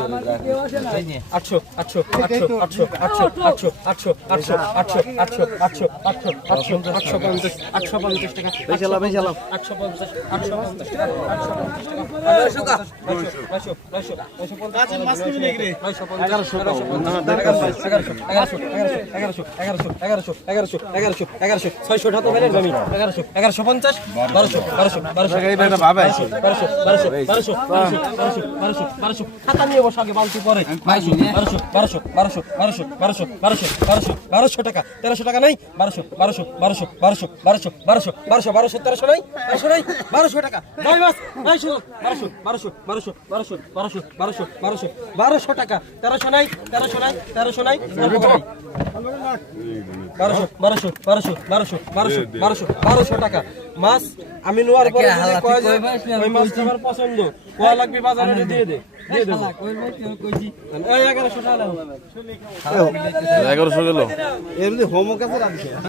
800 800 800 800 800 800 800 800 800 850 850 টাকা বেশালা 850 850 টাকা 900 টাকা 900 কাজের মাছ কিনে নিয়ে গেলে 1100 600 টাকা মেলেন আমি 1100 1150 1200 এই বেটা ভাবে আছে 1200 খাতা নিয়ে বসো আগে বালতি পরে 1200 টাকা 1300 টাকা নাই 1200 নাই 1200 টাকা নয় মাস 1200 টাকা 1300 নাই 1300 নাই 1200 টাকা মাছ আমি নোয়ার পরে কয় যায় ওই মাছ আমার পছন্দ কোয়া লাগবে বাজারে দিয়ে দে এই 1100 টাকা 1100 গেল এমনি হোমওয়ার্ক আছে রাখছে